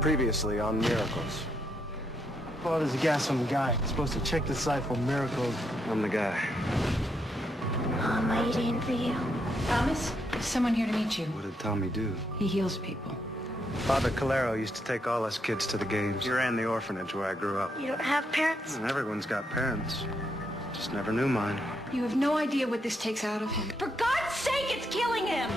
Previously on Miracles. Oh, there's a guy, some guy. Supposed to check the site for miracles. I'm the guy. I'm waiting for you. Thomas, there's someone here to meet you. What did Tommy do? He heals people. Father Calero used to take all us kids to the games. He ran the orphanage where I grew up. You don't have parents? And everyone's got parents. Just never knew mine. You have no idea what this takes out of him. For God's sake, it's killing him!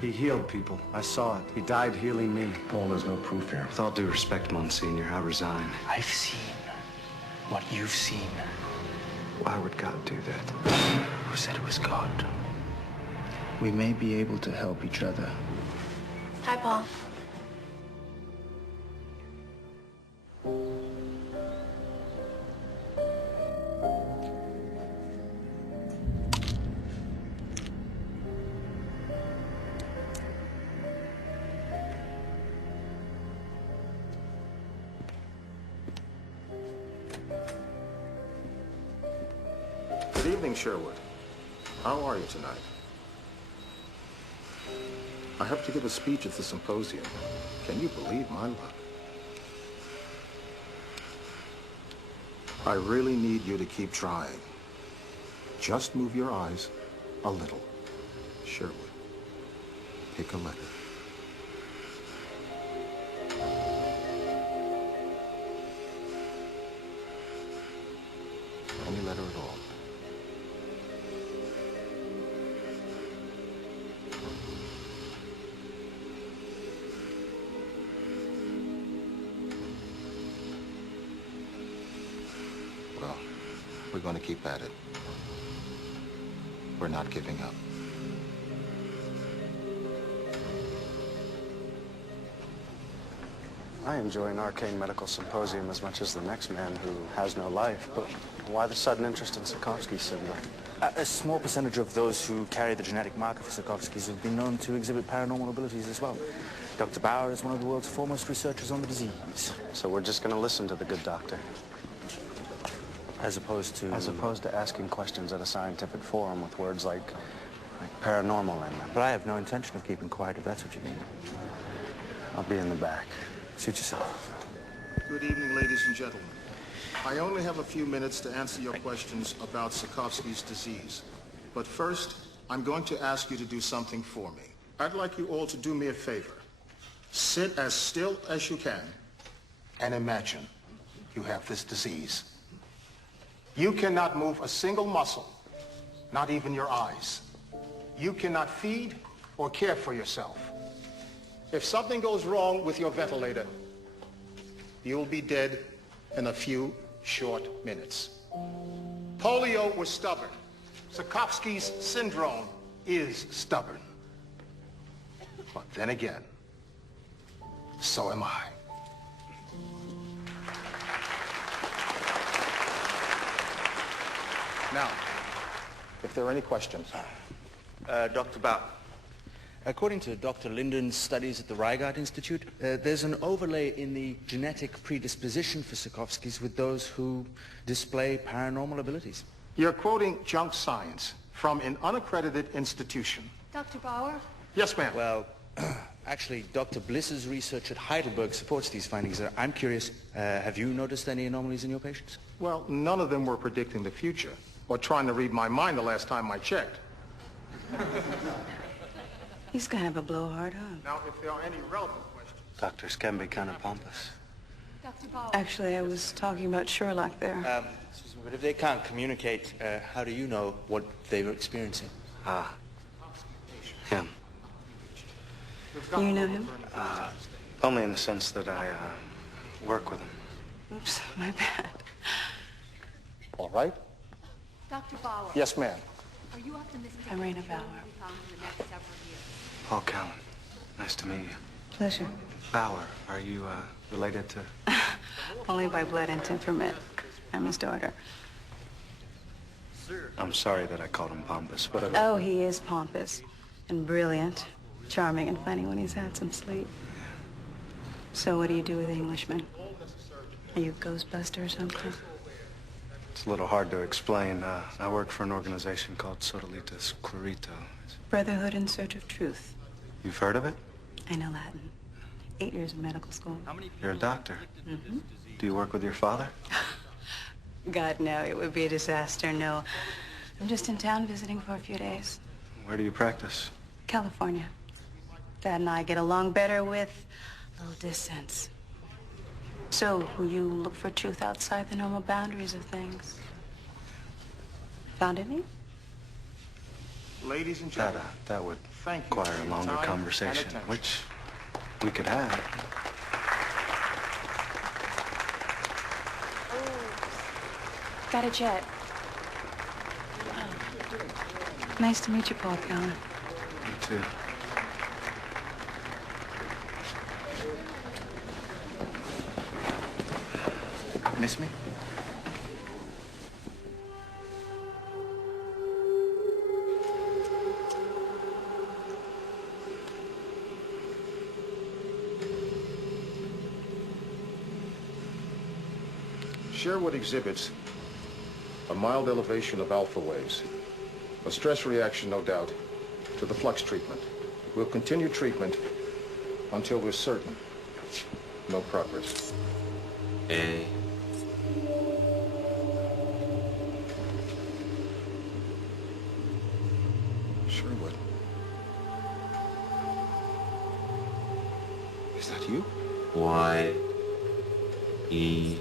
He healed people. I saw it. He died healing me. Paul, there's no proof here. With all due respect, Monsignor, I resign. I've seen what you've seen. Why would God do that? Who said it was God? We may be able to help each other. Hi, Paul. Good evening, Sherwood. How are you tonight? I have to give a speech at the symposium. Can you believe my luck? I really need you to keep trying. Just move your eyes a little. Sherwood, pick a letter. Any letter at all. Well, we're going to keep at it. We're not giving up. I enjoy an arcane medical symposium as much as the next man who has no life, but why the sudden interest in Tsukowski's syndrome? A small percentage of those who carry the genetic marker for Tsukowski's have been known to exhibit paranormal abilities as well. Dr. Bauer is one of the world's foremost researchers on the disease. So we're just going to listen to the good doctor? As opposed to... As opposed to asking questions at a scientific forum with words like paranormal in them. But I have no intention of keeping quiet, if that's what you mean. I'll be in the back. Suit yourself. Good evening, ladies and gentlemen. I only have a few minutes to answer your questions about Tsukowski's disease. But first, I'm going to ask you to do something for me. I'd like you all to do me a favor. Sit as still as you can and imagine you have this disease. You cannot move a single muscle, not even your eyes. You cannot feed or care for yourself. If something goes wrong with your ventilator, you will be dead in a few short minutes. Polio was stubborn. Tsukowski's syndrome is stubborn. But then again, so am I. Now, if there are any questions. Dr. Bauer, according to Dr. Linden's studies at the Reigart Institute, there's an overlay in the genetic predisposition for Tsukowski's with those who display paranormal abilities. You're quoting junk science from an unaccredited institution. Dr. Bauer? Yes, ma'am. Well, actually, Dr. Bliss's research at Heidelberg supports these findings. I'm curious, have you noticed any anomalies in your patients? Well, none of them were predicting the future or trying to read my mind the last time I checked. He's kind of a blowhard, huh? Now, if there are any relevant questions. Doctors can be kind of pompous. Dr. Bauer. Actually, I was talking about Sherlock there. Excuse me, but if they can't communicate, how do you know what they were experiencing? Ah. Him. You know him? Only in the sense that I work with him. Oops, my bad. All right. Dr. Bauer. Yes, ma'am. Are you optimistic? I'm Raina Bauer. Found in the next several years? Paul Callan. Nice to meet you. Pleasure. Bauer, are you related to... Only by blood and temperament. I'm his daughter. I'm sorry that I called him pompous, but... Oh, he is pompous and brilliant, charming and funny when he's had some sleep. So what do you do with the Englishman? Are you a Ghostbuster or something? It's a little hard to explain. I work for an organization called Sodalitas Clarito. Brotherhood in Search of Truth. You've heard of it? I know Latin. 8 years of medical school. You're a doctor. Mm-hmm. Do you work with your father? God, no, it would be a disaster, no. I'm just in town visiting for a few days. Where do you practice? California. Dad and I get along better with a little distance. So, you look for truth outside the normal boundaries of things. Found any? Ladies and gentlemen, That would thank you require for a your longer time and conversation, attention. which we could have. Got a jet. Nice to meet you, Paul Callan. Me too. Miss me? Sherwood exhibits a mild elevation of alpha waves. A stress reaction, no doubt, to the flux treatment. We'll continue treatment until we're certain no progress. A. Sherwood. Is that you? Y. E.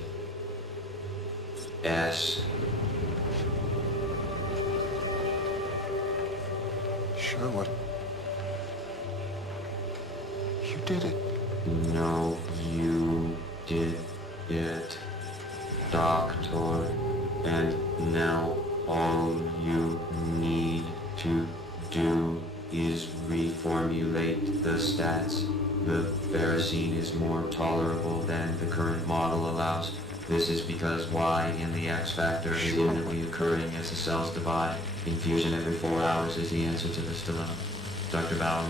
S. Sherwood. You did it. No, you did it, Doctor. And now all you need to do is reformulate the stats. The ferrocene is more tolerable than the current model allows. This is because Y in the X factor is imminently occurring as the cells divide. Infusion every 4 hours is the answer to this dilemma. Dr. Bauer,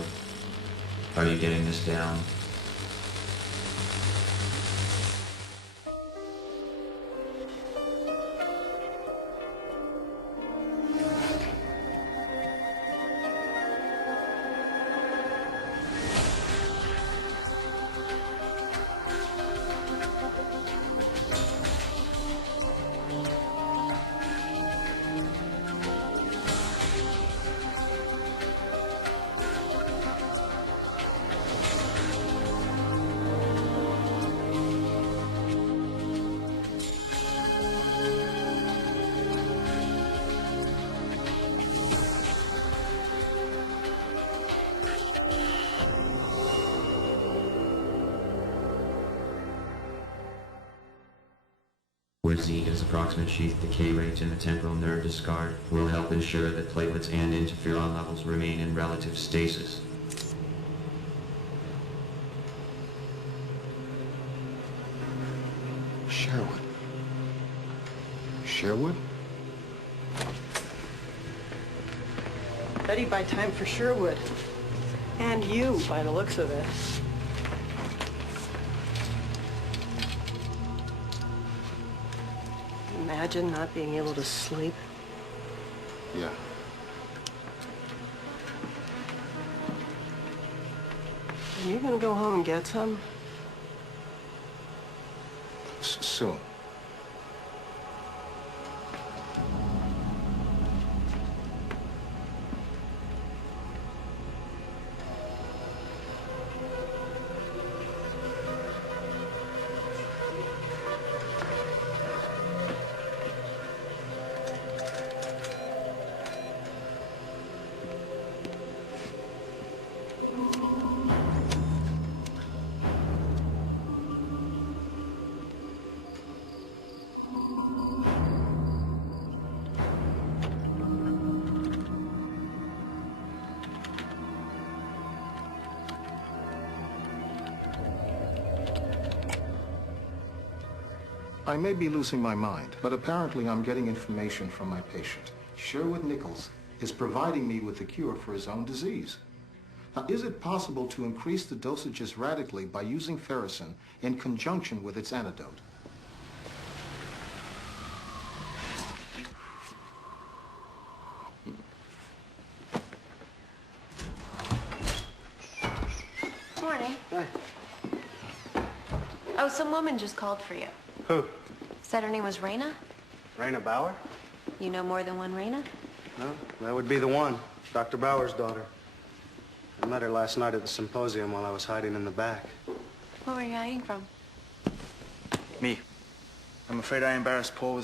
are you getting this down? Where Z is approximate sheath decay rates in the temporal nerve discard will help ensure that platelets and interferon levels remain in relative stasis. Sherwood. Sherwood? Ready by time for Sherwood. And you, by the looks of it. Imagine not being able to sleep. Yeah. Are you gonna go home and get some? Soon. I may be losing my mind, but apparently I'm getting information from my patient. Sherwood Nichols is providing me with the cure for his own disease. Now, is it possible to increase the dosages radically by using ferrocin in conjunction with its antidote? Morning. Hi. Oh, some woman just called for you. Who? Said her name was Raina? Raina Bauer? You know more than one Raina? No, that would be the one. Dr. Bauer's daughter. I met her last night at the symposium while I was hiding in the back. What were you hiding from? Me. I'm afraid I embarrassed Paul with